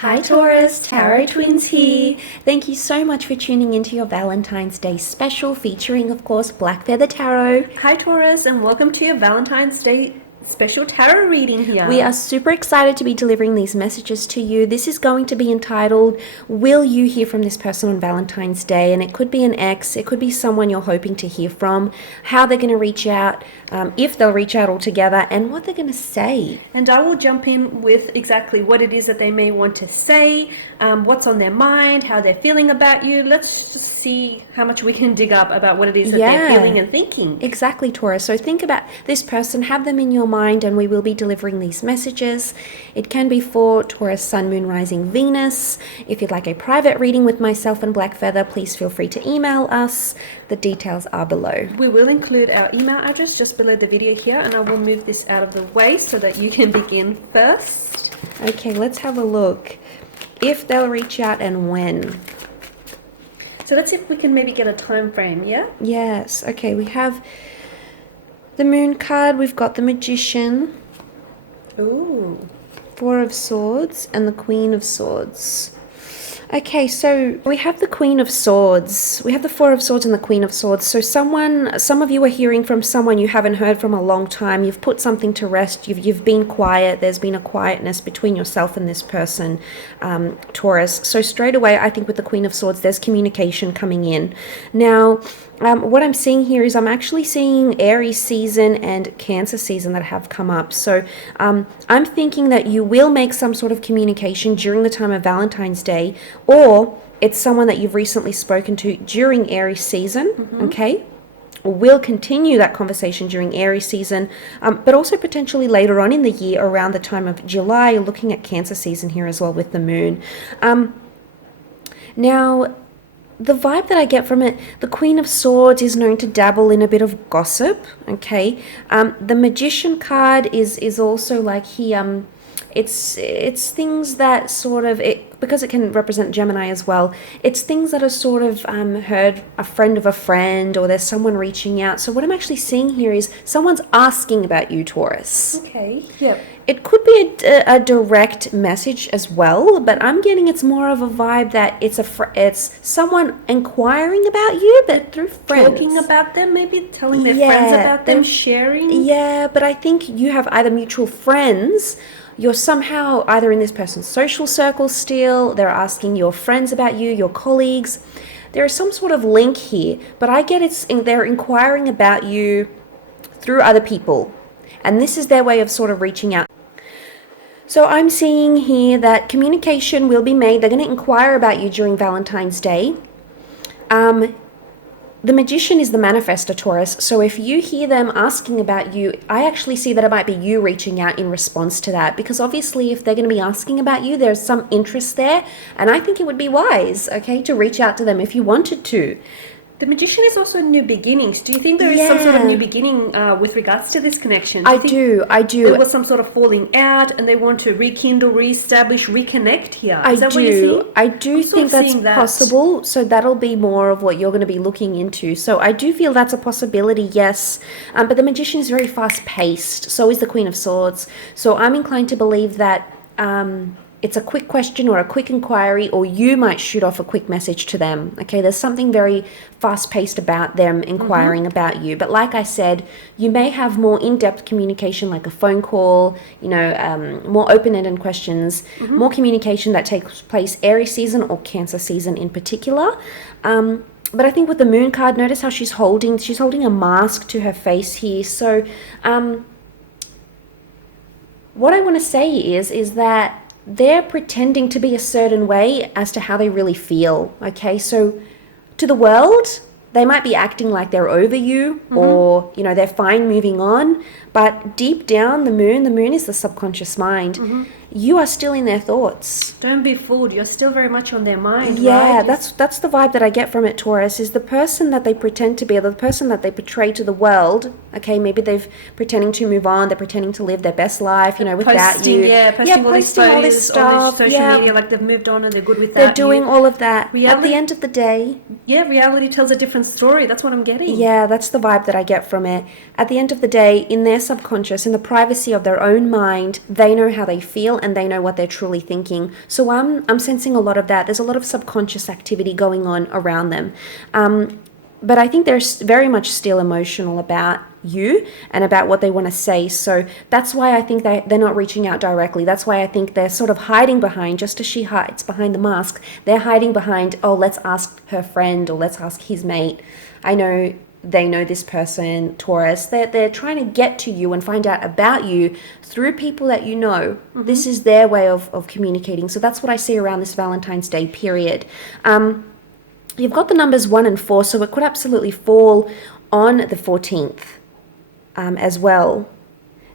Hi Taurus, Tarot Twins here. Thank you so much for tuning into your Valentine's Day special featuring, of course, Black Feather Tarot. Hi Taurus, and welcome to your Valentine's Day special tarot reading here. We are super excited to be delivering these messages to you. This is going to be entitled, Will You Hear From This Person on Valentine's Day? And it could be an ex, it could be someone you're hoping to hear from, how they're going to reach out, if they'll reach out altogether, and what they're going to say. And I will jump in with exactly what it is that they may want to say, what's on their mind, how they're feeling about you. Let's just see how much we can dig up about what it is that they're feeling and thinking. Exactly, Taurus. So think about this person, have them in your mind, and we will be delivering these messages. It can be for Taurus, Sun, Moon, Rising, Venus. If you'd like a private reading with myself and Black Feather, please feel free to email us. The details are below. We will include our email address just below the video here, and I will move this out of the way so that you can begin first. Okay, let's have a look. If they'll reach out and when. So let's see if we can maybe get a time frame, yeah? Yes. Okay, we have the Moon card, we've got the Magician. Ooh. Four of Swords and the Queen of Swords. Okay, so we have the Queen of Swords. We have the Four of Swords and the Queen of Swords. So some of you are hearing from someone you haven't heard from a long time. You've put something to rest. You've been quiet. There's been a quietness between yourself and this person, Taurus. So straight away, I think with the Queen of Swords, there's communication coming in. Now, what I'm seeing here is I'm actually seeing Aries season and Cancer season that have come up. So I'm thinking that you will make some sort of communication during the time of Valentine's Day, or it's someone that you've recently spoken to during Aries season, okay? We'll continue that conversation during Aries season, but also potentially later on in the year around the time of July, looking at Cancer season here as well with the moon. Now, the vibe that I get from it, the Queen of Swords is known to dabble in a bit of gossip, okay? The Magician card is also like it's things that sort of, because it can represent Gemini as well, it's things that are sort of heard a friend of a friend, or there's someone reaching out. So what I'm actually seeing here is someone's asking about you, Taurus. Okay, yep. It could be a direct message as well, but I'm getting it's more of a vibe that it's someone inquiring about you, but through friends. Talking about them, maybe telling their friends about them, sharing. Yeah, but I think you have either mutual friends, you're somehow either in this person's social circle still, they're asking your friends about you, your colleagues. There is some sort of link here, but I get they're inquiring about you through other people. And this is their way of sort of reaching out. So I'm seeing here that communication will be made. They're going to inquire about you during Valentine's Day. The Magician is the manifestor, Taurus. So if you hear them asking about you, I actually see that it might be you reaching out in response to that. Because obviously if they're going to be asking about you, there's some interest there. And I think it would be wise, okay, to reach out to them if you wanted to. The Magician is also new beginnings. Do you think there is some sort of new beginning with regards to this connection? I do. There was some sort of falling out and they want to rekindle, reestablish, reconnect here. Is that what you're seeing? I do think that's possible. So that'll be more of what you're going to be looking into. So I do feel that's a possibility, yes. But the Magician is very fast-paced. So is the Queen of Swords. So I'm inclined to believe that it's a quick question or a quick inquiry, or you might shoot off a quick message to them. Okay, there's something very fast-paced about them inquiring about you. But like I said, you may have more in-depth communication, like a phone call, more open-ended questions, more communication that takes place Aries season or Cancer season in particular. But I think with the Moon card, notice how she's holding a mask to her face here. So what I want to say is that they're pretending to be a certain way as to how they really feel, okay? So to the world, they might be acting like they're over you, or, they're fine moving on. But deep down, the moon is the subconscious mind. You are still in their thoughts. Don't be fooled. You're still very much on their mind, yeah, right? that's the vibe that I get from it, Taurus, is the person that they pretend to be, or the person that they portray to the world. Okay, maybe they're pretending to move on. They're pretending to live their best life, without you. Posting all this stuff. Social media, like they've moved on and they're good with that. They're doing all of that. At the end of the day. Yeah, reality tells a different story. That's what I'm getting. Yeah, that's the vibe that I get from it. At the end of the day, in their subconscious, in the privacy of their own mind, they know how they feel and they know what they're truly thinking. So I'm sensing a lot of that. There's a lot of subconscious activity going on around them. But I think they're very much still emotional about you and about what they want to say. So that's why I think they're not reaching out directly. That's why I think they're sort of hiding behind, just as she hides behind the mask, they're hiding behind, oh, let's ask her friend or let's ask his mate. I know they know this person, Taurus. They're trying to get to you and find out about you through people that you know. This is their way of communicating. So that's what I see around this Valentine's Day period. You've got the numbers 1 and 4, so it could absolutely fall on the 14th as well.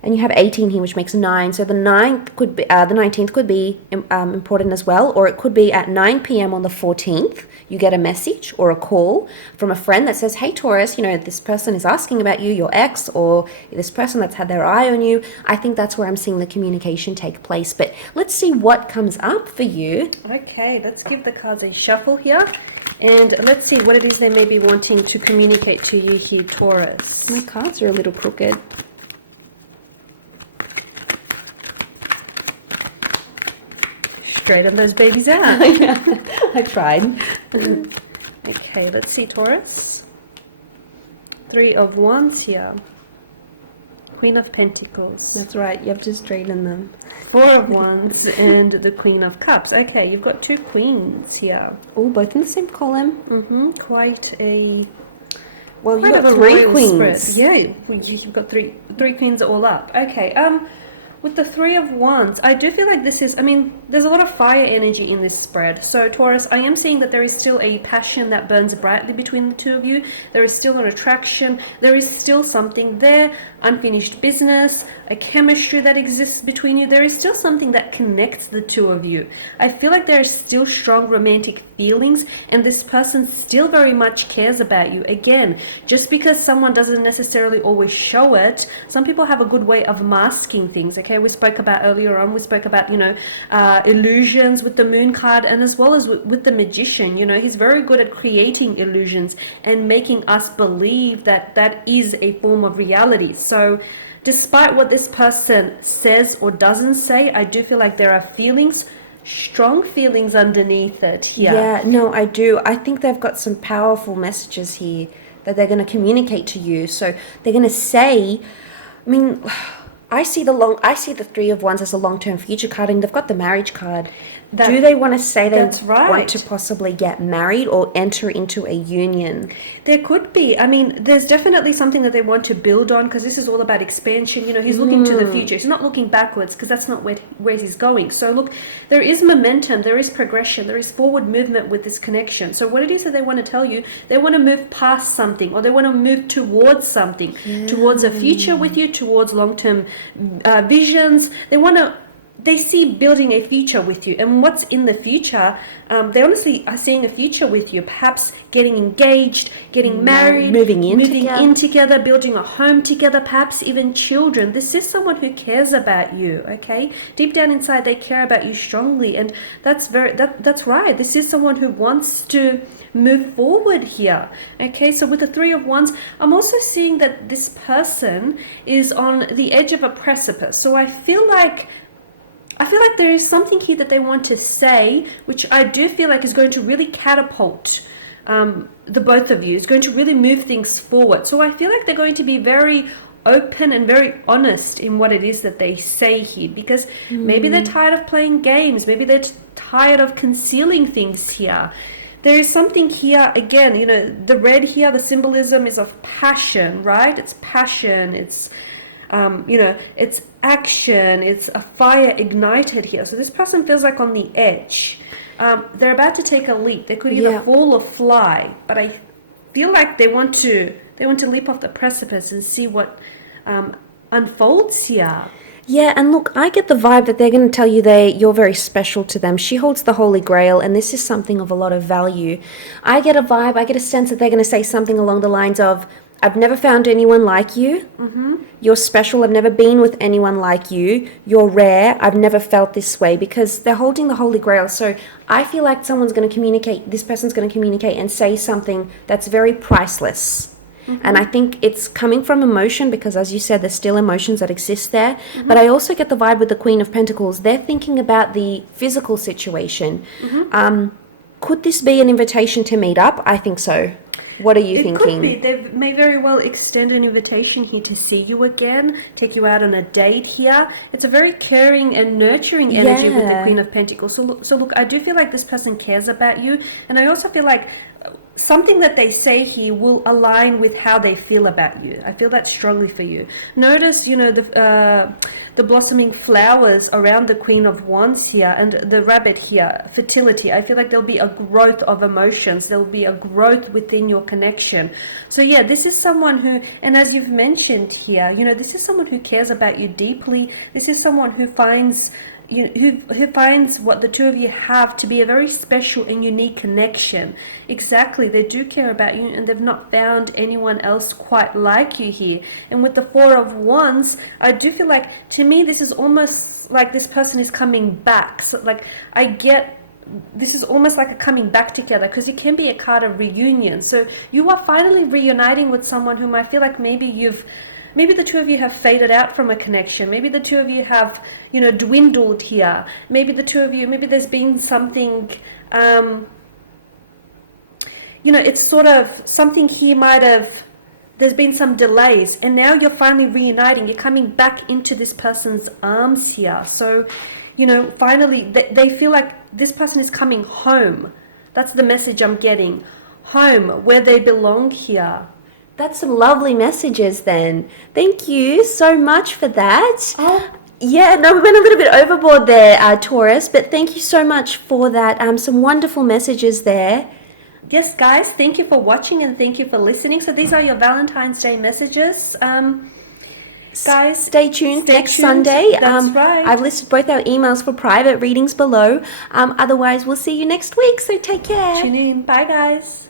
And you have 18 here, which makes 9. So the 19th could be important as well, or it could be at 9 p.m. on the 14th. You get a message or a call from a friend that says, hey, Taurus, this person is asking about you, your ex, or this person that's had their eye on you. I think that's where I'm seeing the communication take place. But let's see what comes up for you. Okay, let's give the cards a shuffle here. And let's see what it is they may be wanting to communicate to you here, Taurus. My cards are a little crooked. Straighten those babies out. I tried. Okay, let's see, Taurus. 3 of Wands here. Queen of Pentacles. That's right, you have to straighten them. 4 of Wands and the Queen of Cups. Okay, you've got 2 queens here. Oh, both in the same column. Quite a... Well, you've quite got a 3 royal queens. spread. Yeah, you've got three queens all up. Okay, with the 3 of Wands, I do feel like this is, there's a lot of fire energy in this spread. So Taurus, I am seeing that there is still a passion that burns brightly between the two of you. There is still an attraction. There is still something there, unfinished business, a chemistry that exists between you. There is still something that connects the two of you. I feel like there are still strong romantic feelings, and this person still very much cares about you. Again, just because someone doesn't necessarily always show it, some people have a good way of masking things, okay? We spoke about earlier on, illusions with the Moon card, and as well as with the Magician. He's very good at creating illusions and making us believe that that is a form of reality. So despite what this person says or doesn't say, I do feel like there are feelings, strong feelings underneath it here. Yeah, no, I do. I think they've got some powerful messages here that they're going to communicate to you. So they're going to say, I see the 3 of Wands as a long-term future card, and they've got the marriage card. Do they want to say they want to possibly get married or enter into a union? There could be. There's definitely something that they want to build on, because this is all about expansion. He's looking to the future. He's not looking backwards, because that's not where he's going. So look, there is momentum, there is progression, there is forward movement with this connection. So what it is that they want to tell you, they want to move past something, or they want to move towards something, towards a future with you, towards long-term visions. They see building a future with you. And what's in the future, they honestly are seeing a future with you, perhaps getting engaged, getting married, moving in together, building a home together, perhaps even children. This is someone who cares about you, okay? Deep down inside, they care about you strongly, and that's right. This is someone who wants to move forward here, okay? So with the 3 of Wands, I'm also seeing that this person is on the edge of a precipice. So I feel like there is something here that they want to say, which I do feel like is going to really catapult the both of you. It's going to really move things forward. So I feel like they're going to be very open and very honest in what it is that they say here, because maybe they're tired of playing games. Maybe they're tired of concealing things here. There is something here, again, the red here, the symbolism is of passion, right? It's passion, it's it's action, it's a fire ignited here. So this person feels like on the edge. They're about to take a leap. They could either fall or fly, but I feel like they want to leap off the precipice and see what unfolds here. Yeah, and look, I get the vibe that they're going to tell you you're very special to them. She holds the Holy Grail, and this is something of a lot of value. I get a vibe, I get a sense that they're going to say something along the lines of, I've never found anyone like you. You're special. I've never been with anyone like you. You're rare. I've never felt this way, because they're holding the Holy Grail. So I feel like someone's going to communicate, this person's going to communicate and say something that's very priceless. And I think it's coming from emotion because, as you said, there's still emotions that exist there. But I also get the vibe with the Queen of Pentacles. They're thinking about the physical situation. Could this be an invitation to meet up? I think so. What are you thinking? It could be. They may very well extend an invitation here to see you again, take you out on a date here. It's a very caring and nurturing energy with the Queen of Pentacles. So look, I do feel like this person cares about you, and I also feel like something that they say here will align with how they feel about you. I feel that strongly for you. Notice, you know, the blossoming flowers around the Queen of Wands here and the rabbit here, fertility. I feel like there'll be a growth of emotions. There'll be a growth within your connection. So yeah, this is someone who, and as you've mentioned here, you know, this is someone who cares about you deeply. This is someone who finds who finds what the two of you have to be a very special and unique connection. Exactly, they do care about you, and they've not found anyone else quite like you here. And with the Four of Wands, I do feel like, to me, this is almost like this person is coming back. So like, I get this is almost like a coming back together, because it can be a card of reunion. So you are finally reuniting with someone whom I feel like maybe the two of you have faded out from a connection. Maybe the two of you have, you know, dwindled here. Maybe the two of you, maybe there's been something, you know, it's sort of something here there's been some delays, and now you're finally reuniting. You're coming back into this person's arms here. So, you know, finally they feel like this person is coming home. That's the message I'm getting. Home, where they belong here. That's some lovely messages then. Thank you so much for that. Yeah, no, we went a little bit overboard there, Taurus, but thank you so much for that. Some wonderful messages there. Yes, guys, thank you for watching and thank you for listening. So these are your Valentine's Day messages. Guys, stay tuned next Sunday. That's right. I've listed both our emails for private readings below. Otherwise, we'll see you next week, so take care. Tune in. Bye, guys.